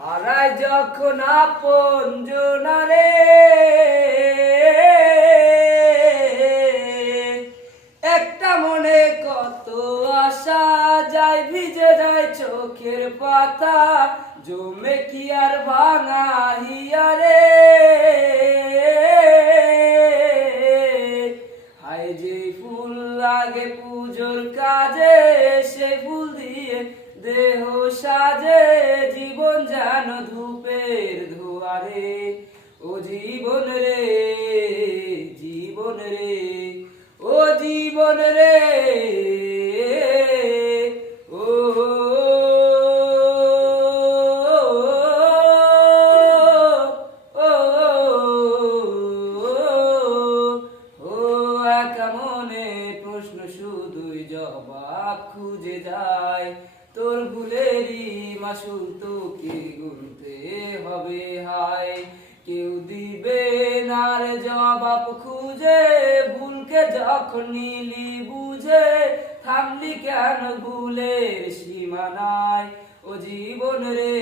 হারায় যখন আপনজনারে, একটা মনে কত আশা যায়, ভিজে যায় চোখের পাতা, জমে কি আর ভাঙা হিয়ারে। হায় যে ফুল লাগে পুজোর কাজে, সে ফুল দিয়ে দেহ সাজে, জীবন যেন ধূপের ধোয়ারে। ও জীবন রে, জীবন রে, ও জীবন রে, ও একা মনে প্রশ্ন শুধুই জবাব খুঁজে যায়, তোর ভুলেরই মাসুল তোকে গুনতে হবে হায়। কেউ দিবে না রে জবাব খুঁজে, ভুলকে যখন নিলি বুঝে, থামলি কেন ভুলের সীমানায়। ও জীবন রে।